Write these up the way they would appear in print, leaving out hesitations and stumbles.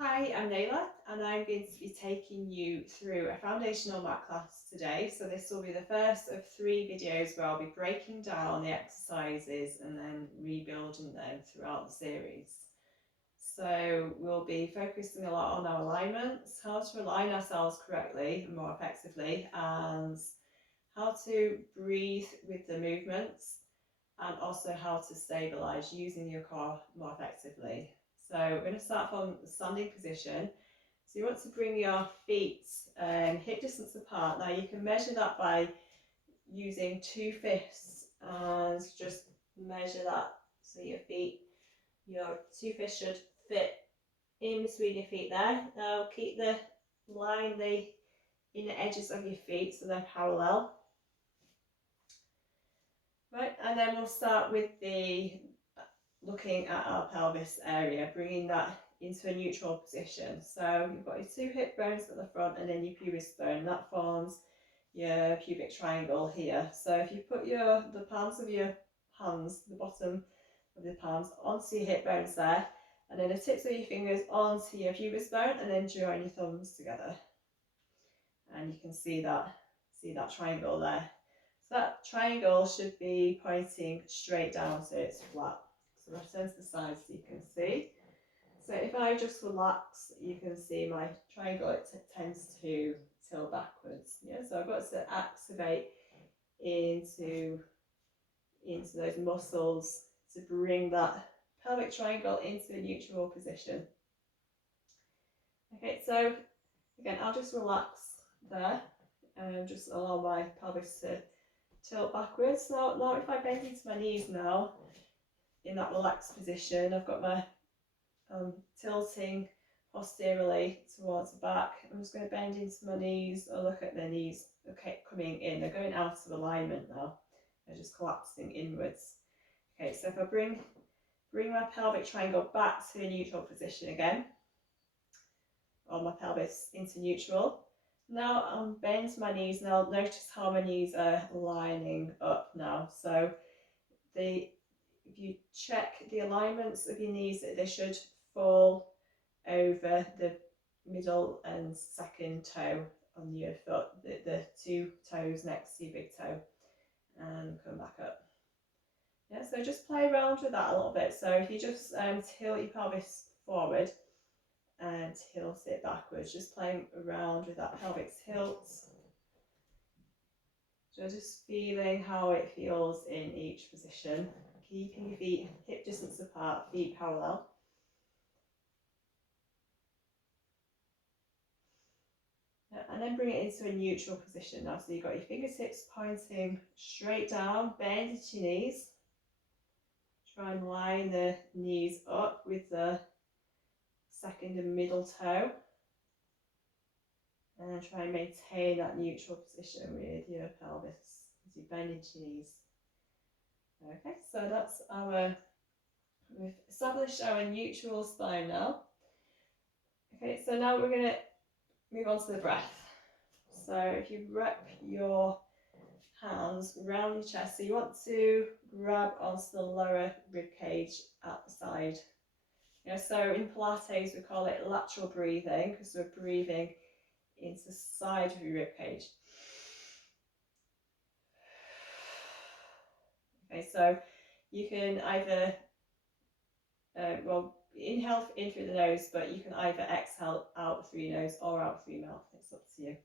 Hi, I'm Naila and I'm going to be taking you through a foundational mat class today. So this will be the first of 3 videos where I'll be breaking down the exercises and then rebuilding them throughout the series. So we'll be focusing a lot on our alignments, how to align ourselves correctly and more effectively, and how to breathe with the movements, and also how to stabilize using your core more effectively. So we're going to start from the standing position. So you want to bring your feet hip distance apart. Now you can measure that by using 2 fists and just measure that. So your 2 fists should fit in between your feet there. Now keep the inner edges of your feet so they're parallel. Right, and then we'll start with looking at our pelvis area, bringing that into a neutral position. So you've got your 2 hip bones at the front and then your pubis bone. That forms your pubic triangle here. So if you put the palms of your hands, the bottom of the palms, onto your hip bones there, and then the tips of your fingers onto your pubis bone, and then join your thumbs together. And you can see that triangle there. So that triangle should be pointing straight down, so it's flat. So I'll turn to the side so you can see. So if I just relax, you can see my triangle, it tends to tilt backwards. Yeah, so I've got to activate into those muscles to bring that pelvic triangle into a neutral position. Okay, so again, I'll just relax there and just allow my pelvis to tilt backwards. Now if I bend into my knees now, in that relaxed position, I've got my tilting posteriorly towards the back. I'm just going to bend into my knees or look at the knees coming in. They're going out of alignment now. They're just collapsing inwards. Okay, so if I bring my pelvic triangle back to a neutral position again, or my pelvis into neutral. Now I'll bend my knees. Now notice how my knees are lining up now. So if you check the alignments of your knees, they should fall over the middle and second toe on your foot, the 2 toes next to your big toe, and come back up. Yeah, so just play around with that a little bit. So if you just tilt your pelvis forward and tilt it backwards, just playing around with that pelvic tilt. So just feeling how it feels in each position, keeping your feet hip distance apart, feet parallel. And then bring it into a neutral position now. So you've got your fingertips pointing straight down, bend into your knees. Try and line the knees up with the second and middle toe. And then try and maintain that neutral position with your pelvis as you bend into your knees. Okay, so we've established our neutral spine now. Okay, so now we're going to move on to the breath. So if you wrap your hands around your chest, so you want to grab onto the lower rib cage at the side. Yeah, so in Pilates we call it lateral breathing because we're breathing into the side of your rib cage. Okay, so you can either inhale in through the nose, but you can either exhale out through your nose or out through your mouth. It's up to you.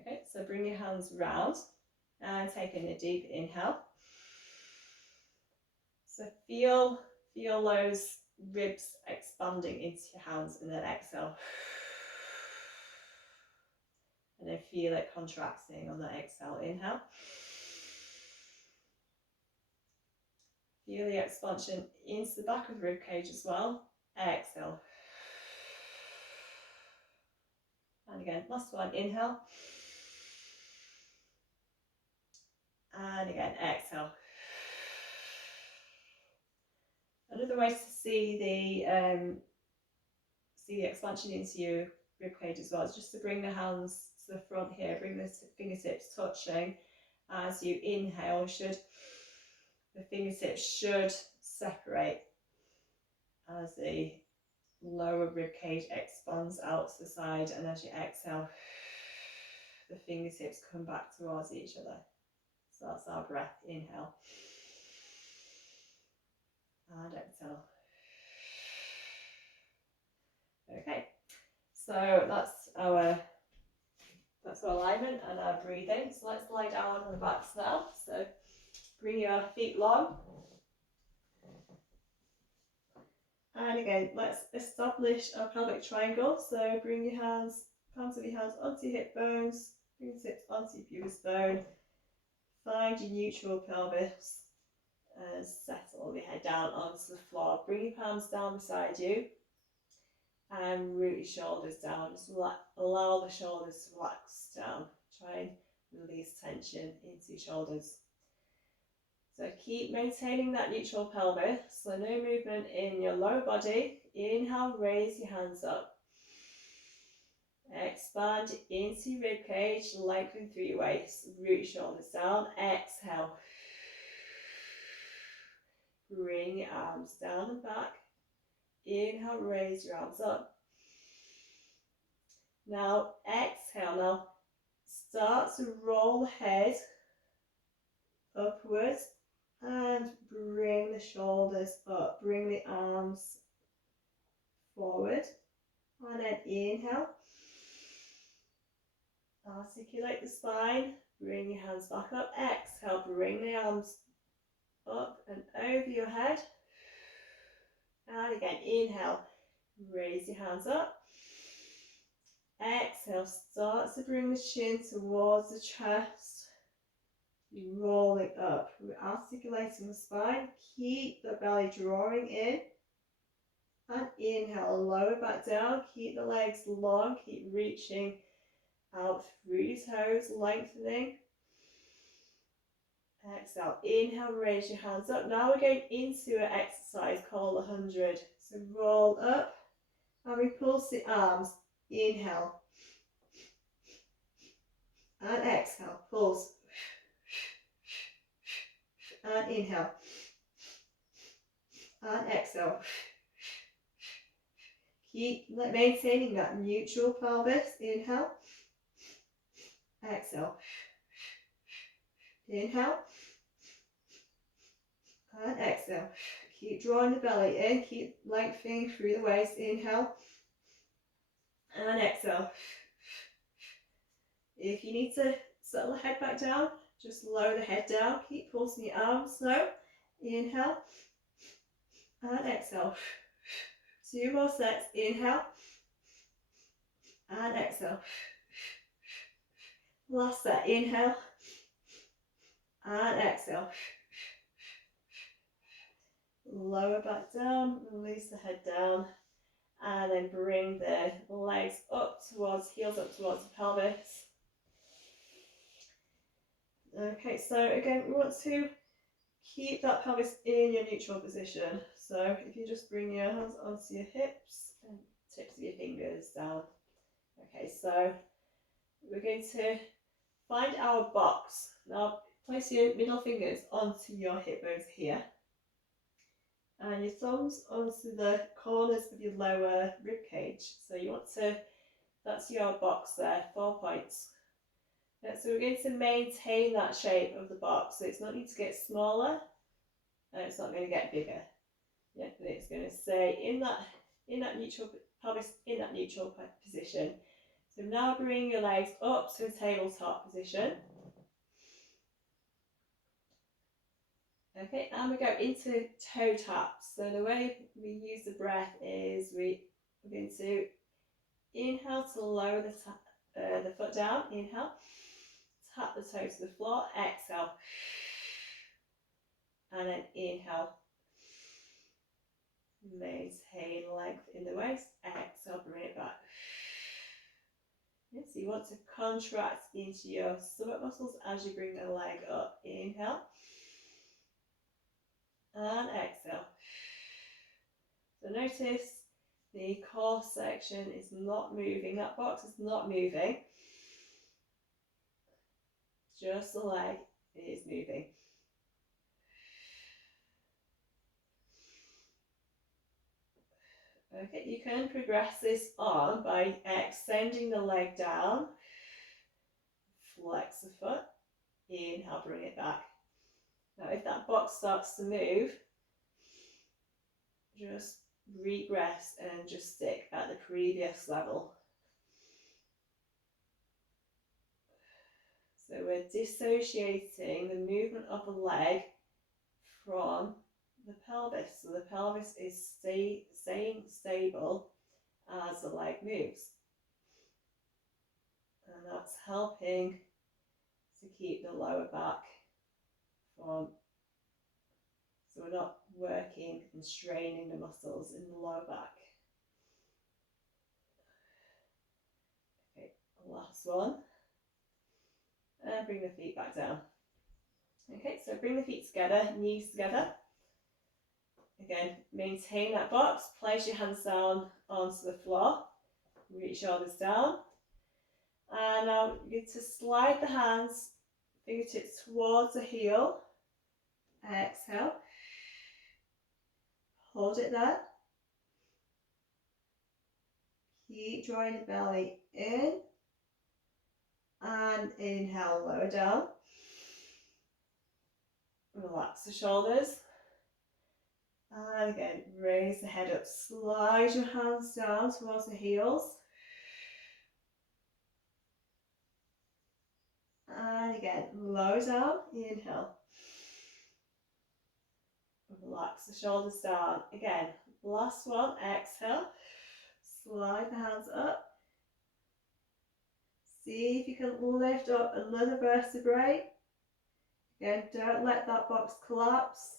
Okay, so bring your hands round and take in a deep inhale. So feel those ribs expanding into your hands, and then exhale. And then feel it contracting on the exhale. Inhale. Feel the expansion into the back of the rib cage as well. Exhale. And again, last one, inhale. And again, exhale. Another way to see the expansion into your rib cage as well is just to bring the hands to the front here, bring the fingertips touching. As you inhale, the fingertips should separate as the lower rib cage expands out to the side, and as you exhale, the fingertips come back towards each other. So that's our breath. Inhale and exhale. Okay, so that's our alignment and our breathing. So let's lie down on the backs now. So bring your feet long. And again, let's establish our pelvic triangle. So bring your hands, palms of your hands onto your hip bones, fingertips onto your pubic bone. Find your neutral pelvis and settle your head down onto the floor. Bring your palms down beside you and root your shoulders down. Just allow the shoulders to relax down. Try and release tension into your shoulders. So keep maintaining that neutral pelvis, so no movement in your lower body. Inhale, raise your hands up. Expand into your rib cage, lengthen through your waist. Root your shoulders down. Exhale. Bring your arms down and back. Inhale, raise your arms up. Now exhale. Now start to roll the head upwards and bring the shoulders up. Bring the arms forward. And then inhale. Articulate the spine. Bring your hands back up. Exhale. Bring the arms up and over your head. And again, inhale. Raise your hands up. Exhale. Start to bring the chin towards the chest. You're rolling up. We're articulating the spine. Keep the belly drawing in. And inhale. Lower back down. Keep the legs long. Keep reaching out through your toes, lengthening. Exhale. Inhale. Raise your hands up. Now we're going into an exercise called 100. So roll up and repulse the arms. Inhale. And exhale. Pulse. And inhale. And exhale. Keep maintaining that neutral pelvis. Inhale. Exhale. Inhale. And exhale. Keep drawing the belly in. Keep lengthening through the waist. Inhale. And exhale. If you need to settle the head back down, just lower the head down. Keep pulsing your arms slow. Inhale. And exhale. 2 more sets. Inhale. And exhale. Last set. Inhale. And exhale. Lower back down. Release the head down. And then bring the legs up towards, heels up towards the pelvis. Okay, so again, we want to keep that pelvis in your neutral position. So if you just bring your hands onto your hips and tips of your fingers down. Okay, so we're going to find our box. Now place your middle fingers onto your hip bones here. And your thumbs onto the corners of your lower rib cage. So you want to, that's your box there, 4 points. So we're going to maintain that shape of the box. So it's not going to get smaller and it's not going to get bigger. Yeah, but it's going to stay in that neutral pelvis, in that neutral position. So now bring your legs up to a tabletop position. Okay, and we go into toe taps. So the way we use the breath is we're going to inhale to lower the foot down. Inhale, tap the toe to the floor. Exhale, and then inhale. Maintain length in the waist. Exhale, bring it back. Yeah, so you want to contract into your stomach muscles as you bring the leg up. Inhale. And exhale. So notice the core section is not moving. That box is not moving. Just the leg is moving. Okay, you can progress this on by extending the leg down, flex the foot, inhale, bring it back. Now if that box starts to move, just regress and just stick at the previous level. So we're dissociating the movement of the leg from the pelvis. So the pelvis is staying stable as the leg moves. And that's helping to keep the lower back from, so we're not working and straining the muscles in the lower back. Okay, last one. And bring the feet back down. Okay, so bring the feet together, knees together. Again, maintain that box, place your hands down onto the floor, reach shoulders down. And now you're going to slide the hands, fingertips towards the heel. Exhale. Hold it there. Keep drawing the belly in. And inhale, lower down. Relax the shoulders. And again, raise the head up. Slide your hands down towards the heels. And again, lower down. Inhale. Relax the shoulders down. Again, last one. Exhale. Slide the hands up. See if you can lift up another vertebrae. Again, don't let that box collapse.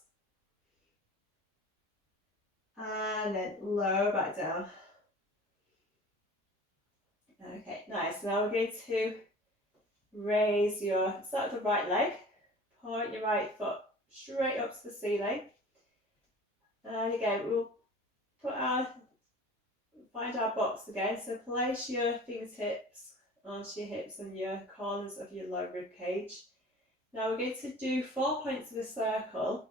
And then lower back down. Okay, nice. Now we're going to start with the right leg. Point your right foot straight up to the ceiling. And again, we'll find our box again. So place your fingertips onto your hips and your corners of your lower rib cage. Now we're going to do 4 points of a circle.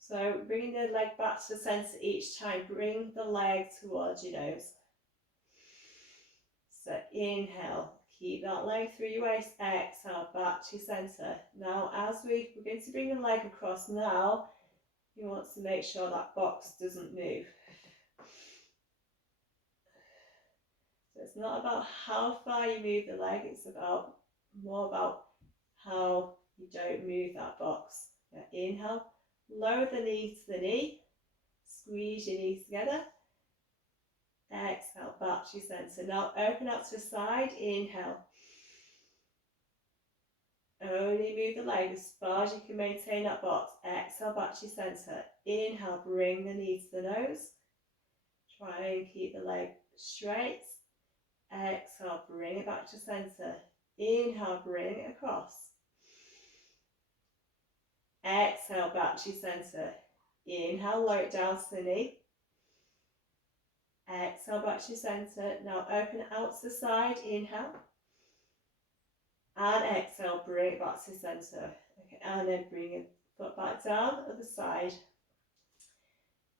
So bringing the leg back to the centre each time. Bring the leg towards your nose. So inhale, keep that leg through your waist. Exhale, back to your centre. Now as we're going to bring the leg across now, you want to make sure that box doesn't move. So it's not about how far you move the leg, it's more about how you don't move that box. Inhale, lower the knee to the knee, squeeze your knees together. Exhale, back to your centre. Now open out to the side, inhale. Only move the leg as far as you can maintain that box. Exhale, back to your centre. Inhale, bring the knee to the nose. Try and keep the leg straight. Exhale, bring it back to centre. Inhale, bring it across. Exhale, back to your centre. Inhale, lower it down to the knee. Exhale, back to your centre. Now open it out to the side. Inhale. And exhale, bring it back to the centre. Okay, and then bring your foot back down, other side.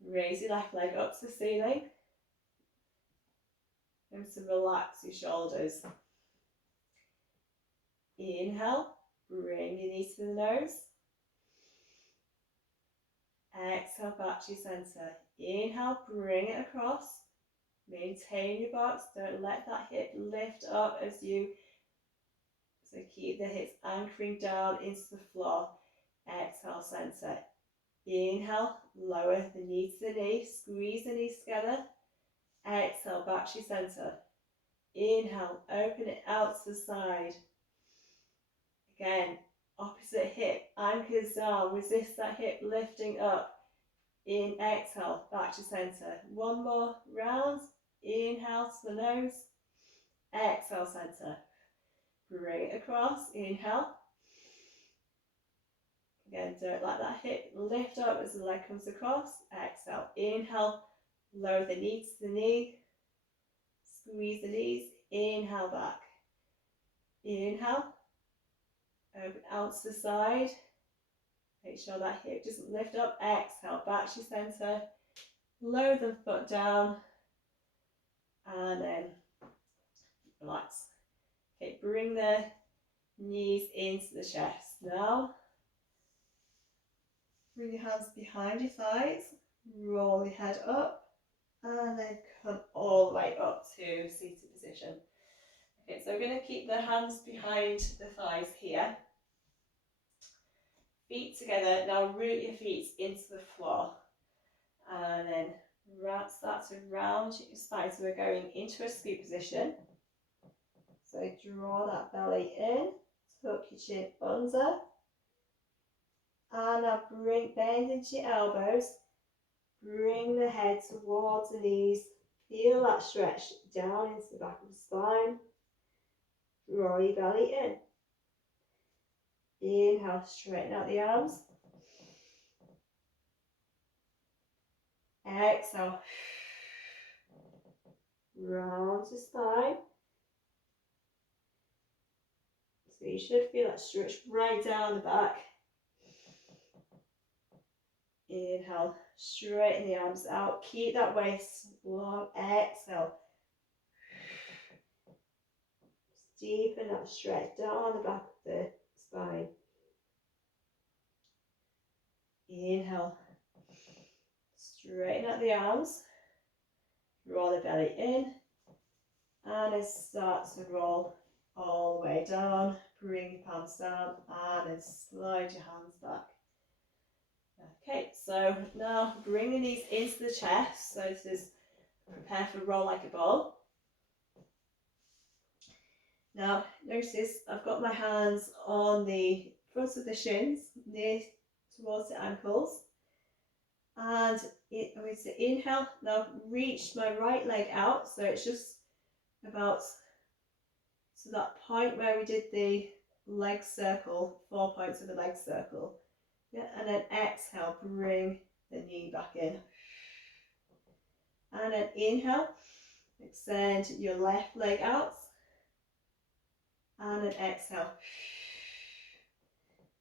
Raise your left leg up to the ceiling. And to relax your shoulders. Inhale, bring your knee to the nose. Exhale, back to your centre. Inhale, bring it across. Maintain your box. Don't let that hip lift up as you. So keep the hips anchoring down into the floor. Exhale, centre. Inhale, lower the knee to the knee. Squeeze the knees together. Exhale, back to your centre. Inhale, open it out to the side. Again, opposite hip anchors down. Resist that hip lifting up. In exhale, back to centre. One more round. Inhale to the nose. Exhale, centre. Bring it across. Inhale. Again, don't let that hip lift up as the leg comes across. Exhale. Inhale. Lower the knee to the knee. Squeeze the knees. Inhale back. Inhale. Open out to the side. Make sure that hip doesn't lift up. Exhale, back to your centre. Lower the foot down. and then relax. Okay, bring the knees into the chest now. Bring your hands behind your thighs, roll your head up, and then come all the way up to seated position. Okay, so we're going to keep the hands behind the thighs here. Feet together. Now root your feet into the floor. And then start to round your spine. So we're going into a scoop position. So draw that belly in, tuck your chin under. And now bend into your elbows. Bring the head towards the knees. Feel that stretch down into the back of the spine. Draw your belly in. Inhale, straighten out the arms. Exhale. Round the spine. So you should feel that stretch right down the back. Inhale, straighten the arms out. Keep that waist long. Exhale. Deepen that stretch down the back of the spine. Inhale. Straighten out the arms. Draw the belly in. And then start to roll all the way down. Bring your palms down and then slide your hands back. Okay, so now bring the knees into the chest. So this is prepare for roll like a ball. Now notice I've got my hands on the front of the shins, near towards the ankles. And I'm going to inhale, now reach my right leg out. So it's just about to that point where we did the leg circle, 4 points of the leg circle. Yeah, and then exhale, bring the knee back in. And then inhale, extend your left leg out. And then exhale,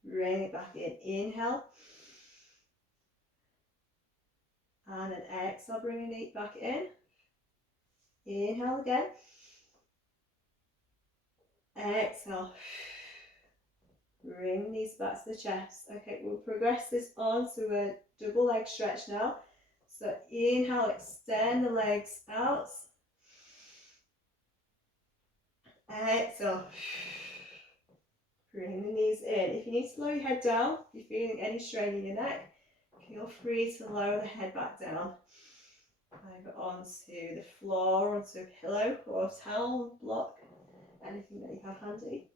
bring it back in. Inhale. And then exhale, bring the knee back in. Inhale again. Exhale. Bring these back to the chest. Okay, we'll progress this on to a double leg stretch now. So inhale, extend the legs out. Exhale. Bring the knees in. If you need to lower your head down, if you're feeling any strain in your neck, feel free to lower the head back down. Either onto the floor, onto a pillow or a towel block, anything that you have handy.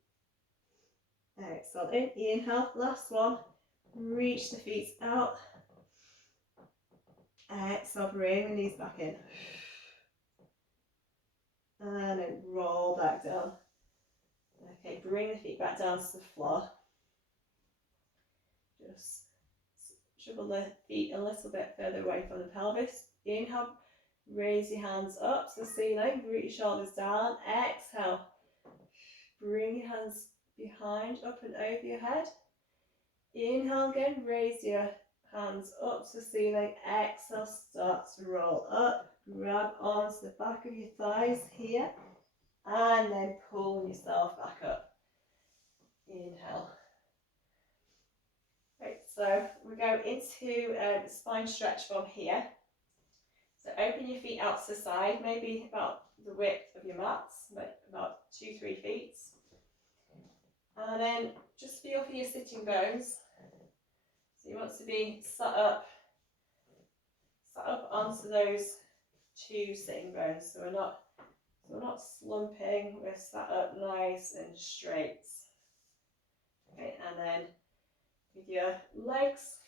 Exhale in, inhale, last one. Reach the feet out. Exhale, bring the knees back in. And then roll back down. Okay, bring the feet back down to the floor. Just shovel the feet a little bit further away from the pelvis. Inhale, raise your hands up to the ceiling, root your shoulders down. Exhale, bring your hands behind, up and over your head. Inhale again, raise your hands up to the ceiling. Exhale, start to roll up. Grab onto the back of your thighs here. And then pull yourself back up. Inhale. Right, so we go into the spine stretch from here. So open your feet out to the side, maybe about the width of your mats, about 2-3 feet. And then just feel for your sitting bones. So you want to be sat up onto those 2 sitting bones. So we're not slumping, we're sat up nice and straight. Okay, and then with your legs,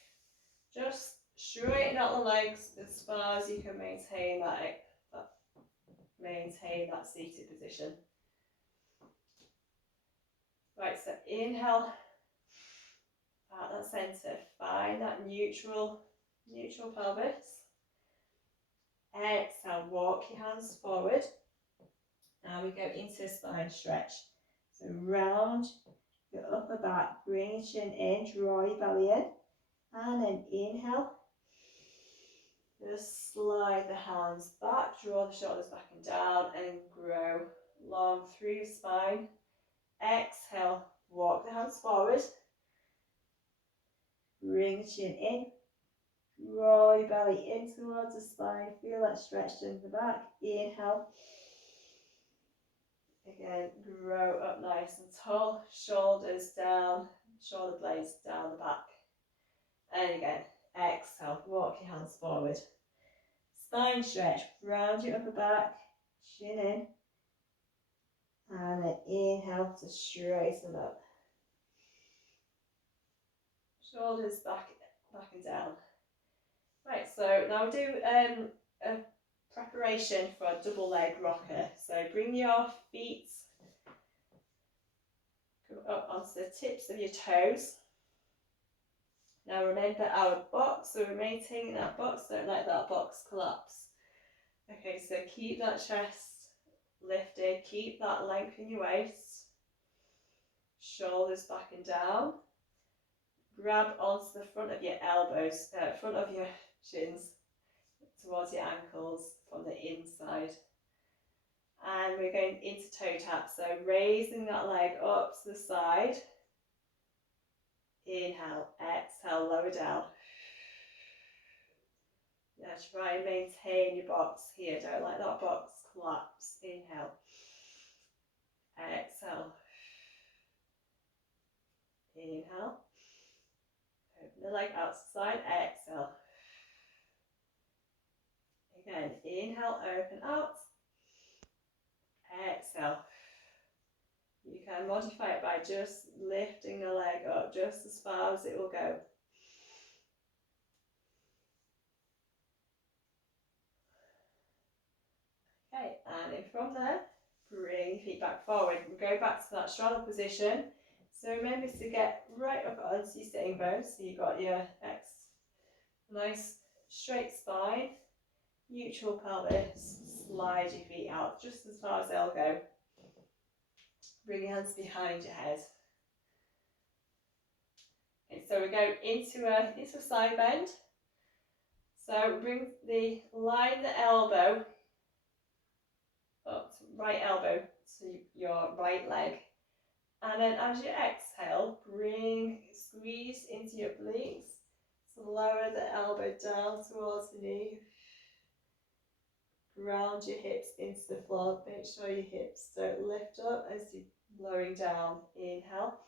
just straighten out the legs as far as you can maintain that seated position. Right, so inhale at that centre, find that neutral pelvis. Exhale, walk your hands forward. Now we go into a spine stretch. So round your upper back, bring your chin in, draw your belly in, and then inhale. Just slide the hands back, draw the shoulders back and down, and grow long through your spine. Exhale, walk the hands forward. Bring the chin in. Roll your belly in towards the spine. Feel that stretch in the back. Inhale. Again, grow up nice and tall. Shoulders down, shoulder blades down the back. And again, exhale, walk your hands forward. Spine stretch, round your upper back, chin in. And then inhale to straighten up. Shoulders back and down. Right, so now we'll do a preparation for a double leg rocker. So bring your feet up onto the tips of your toes. Now remember our box, so we're maintaining that box, don't let that box collapse. Okay, so keep that chest lifted, keep that length in your waist. Shoulders back and down. Grab onto the front of your elbows, front of your shins, towards your ankles from the inside. And we're going into toe tap, so raising that leg up to the side. Inhale, exhale, lower down. Now try and maintain your box here, don't let that box collapse. Inhale, exhale, inhale, open the leg out to the side, exhale. Again, inhale, open out, exhale. You can modify it by just lifting the leg up just as far as it will go. Okay, and then from there, bring your feet back forward. We go back to that straddle position. So remember to get right up onto your sitting bones. So you've got your nice straight spine, neutral pelvis. Slide your feet out just as far as they'll go. Bring your hands behind your head. Okay, so we go into a side bend. So line the elbow up to right elbow to your right leg. And then as you exhale, squeeze into your obliques. So lower the elbow down towards the knee. Ground your hips into the floor. Make sure your hips don't lift up as you're lowering down. Inhale.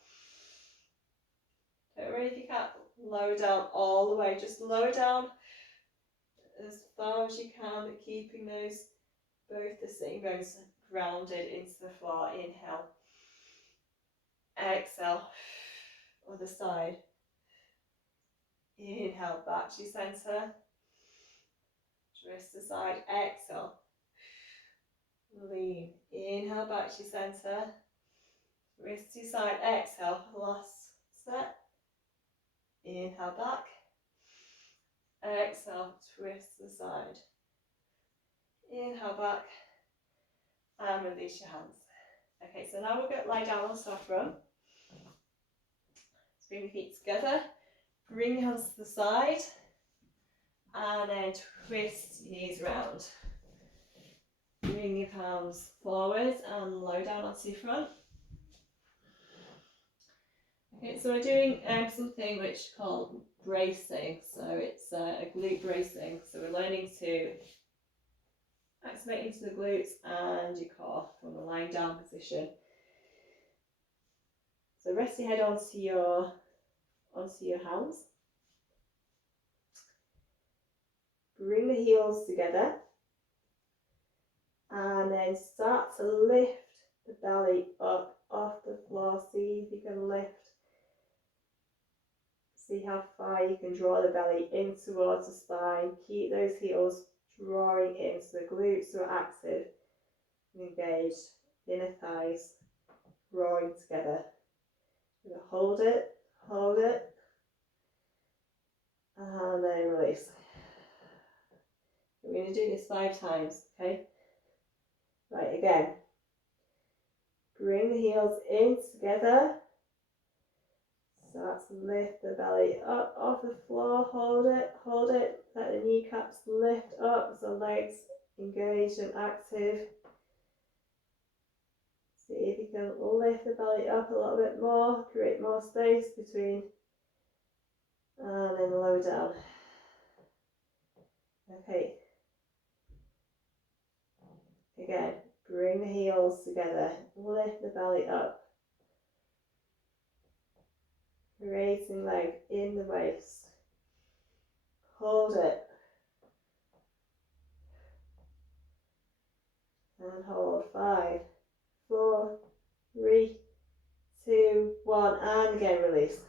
Don't worry if you can't lower down all the way. Just lower down as far as you can, but keeping both the sitting bones grounded into the floor. Inhale. Exhale. Other side. Inhale, back to your centre. Twist the side. Exhale. Lean. Inhale, back to your centre. Twist to your side. Exhale. Last set. Inhale, back. Exhale. Twist the side. Inhale, back. And release your hands. Okay, so now we'll lie down on soft run. Bring your feet together. Bring your hands to the side. And then twist your knees round. Bring your palms forward and low down onto your front. Okay, so we're doing something which is called bracing. So it's a glute bracing. So we're learning to activate into the glutes and your core from the lying down position. So rest your head onto your hands. Bring the heels together. And then start to lift the belly up off the floor. See if you can lift. See how far you can draw the belly in towards the spine. Keep those heels drawing into the glutes so active and engaged. Inner thighs drawing together. You're going to hold it, and then release. We're going to do this 5 times, okay? Right, again. Bring the heels in together. Start to lift the belly up off the floor. Hold it. Let the kneecaps lift up, so legs engaged and active. See if you can lift the belly up a little bit more, create more space between, and then lower down. Okay. Again, bring the heels together, lift the belly up, creating leg in the waist. Hold it. And hold. 5, 4, 3, 2, 1, and again release.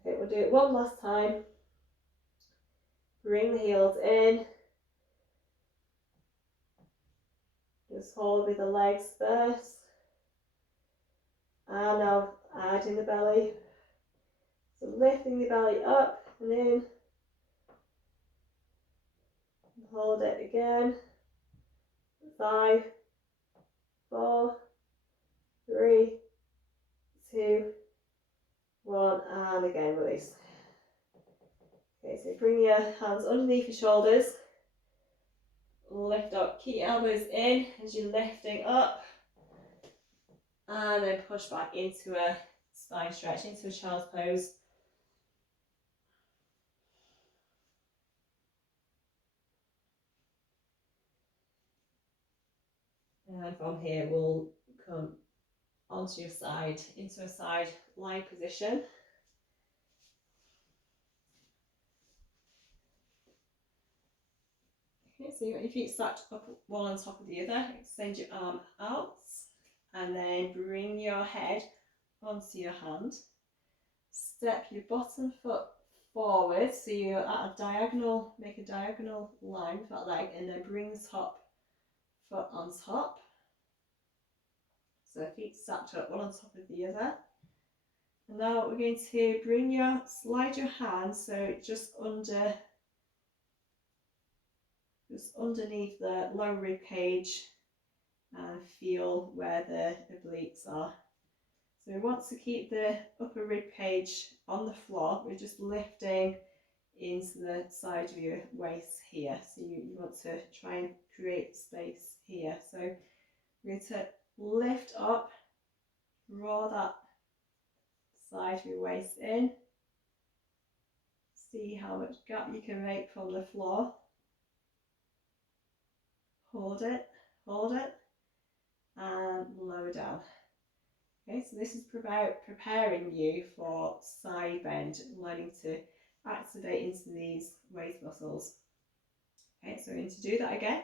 Okay, we'll do it one last time. Bring the heels in. Just hold with the legs first. And now adding the belly. So lifting the belly up and in. Hold it again. 5, 4, 3, 2, 1, and again release. Okay, so bring your hands underneath your shoulders. Lift up, keep your elbows in as you're lifting up. And then push back into a spine stretch, into a child's pose. And from here we'll come onto your side, into a side lying position. Okay, so you got your feet stacked up one on top of the other. Extend your arm out and then bring your head onto your hand. Step your bottom foot forward, so you're at a diagonal, make a diagonal line with that leg, and then bring the top foot on top. So feet stacked up one on top of the other. And now we're going to slide your hand so just underneath the lower rib cage, and feel where the obliques are. So we want to keep the upper rib cage on the floor. We're just lifting into the side of your waist here. So you want to try and create space here. So we're going to lift up, draw that side of your waist in. See how much gap you can make from the floor. Hold it, and lower down. Okay, so this is about preparing you for side bend, learning to activate into these waist muscles. Okay, so we're going to do that again.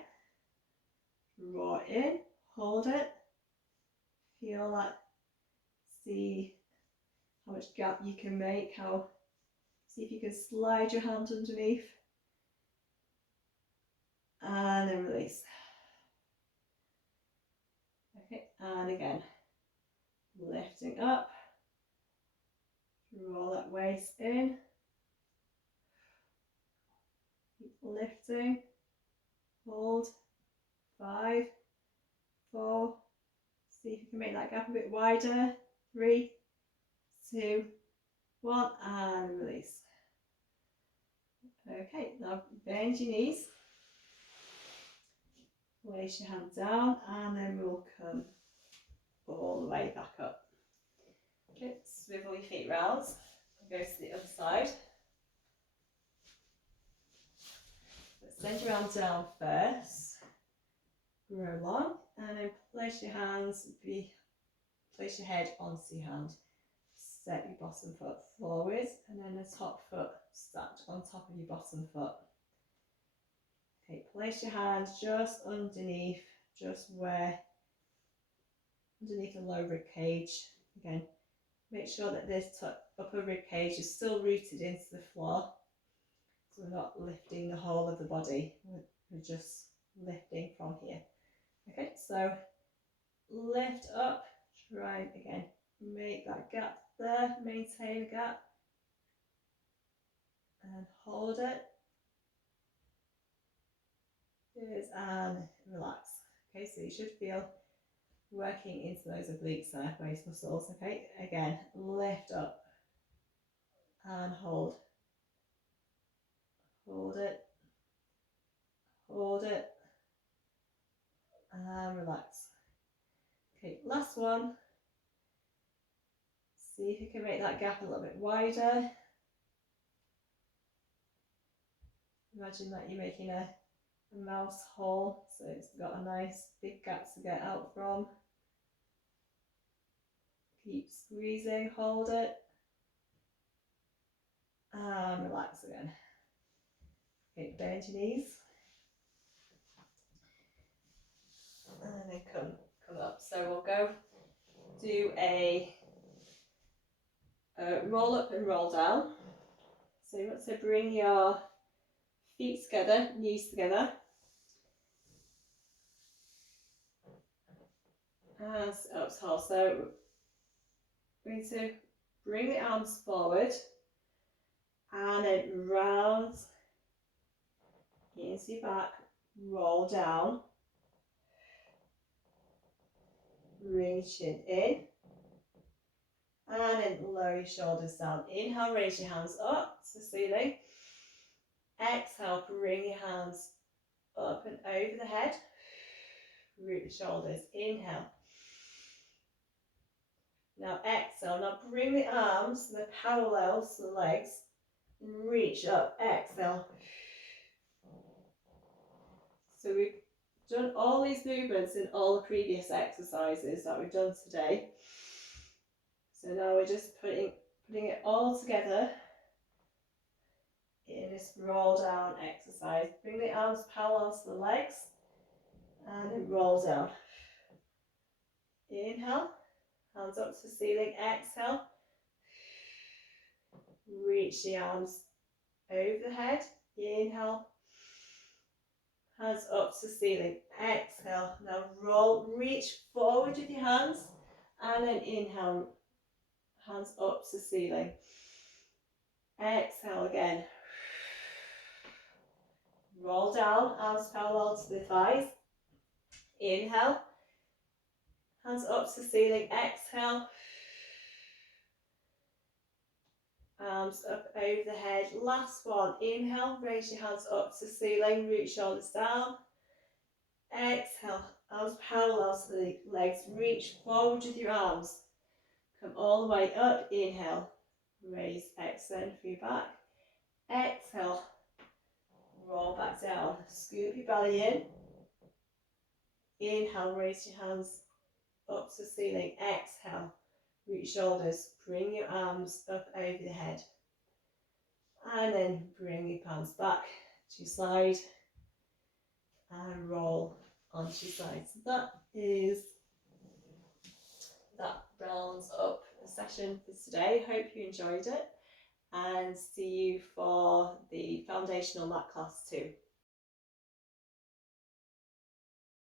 Draw in, hold it, feel that, see how much gap you can make, see if you can slide your hand underneath, and then release. Okay, and again, lifting up, draw that waist in, keep lifting, hold, 5, 4, see if you can make that gap a bit wider, 3, 2, 1, and release. Okay, now bend your knees, place your hand down, and then we'll come all the way back up. Okay, swivel your feet round, go to the other side. Send your arm down first, grow long, and then place your head onto your hand. Step your bottom foot forward, and then the top foot stacked on top of your bottom foot. Okay, place your hand just underneath, underneath the lower rib cage. Again, make sure that this upper rib cage is still rooted into the floor. So we're not lifting the whole of the body, we're just lifting from here. Okay, so lift up, try again, make that gap there, maintain a gap, and hold it. Good, and relax. Okay, so you should feel working into those obliques there, waist muscles. Okay, again, lift up and hold. hold it, hold it, and relax. Okay, last one. See if you can make that gap a little bit wider. Imagine that you're making a mouse hole, so it's got a nice big gap to get out from. Keep squeezing, hold it, and relax again. Okay, bend your knees, and then come up. So we'll go do a roll up and roll down. So you want to bring your feet together, knees together, and exhale. So we're going to bring the arms forward and then round into your back, roll down, reach in, and then lower your shoulders down. Inhale, raise your hands up to the ceiling. Exhale, bring your hands up and over the head. Root the shoulders. Inhale. Now exhale. Now bring the arms, the parallels to the legs, and reach up. Exhale. So we've done all these movements in all the previous exercises that we've done today. So now we're just putting it all together in this roll down exercise. Bring the arms parallel to the legs and then roll down. Inhale, hands up to the ceiling. Exhale, reach the arms over the head. Inhale, hands up to the ceiling. Exhale, now roll, reach forward with your hands and then inhale, hands up to the ceiling. Exhale again. Roll down, arms parallel to the thighs. Inhale, hands up to the ceiling. Exhale, arms up over the head. Last one. Inhale, raise your hands up to the ceiling, root shoulders down. Exhale, arms parallel to the legs. Reach forward with your arms. Come all the way up. Inhale, raise, extend through your back. Exhale, roll back down. Scoop your belly in. Inhale, raise your hands up to the ceiling. Exhale, root shoulders. Bring your arms up over the head. And then bring your palms back to your side and roll onto your side. So that rounds up the session for today. Hope you enjoyed it and see you for the foundational mat class 2.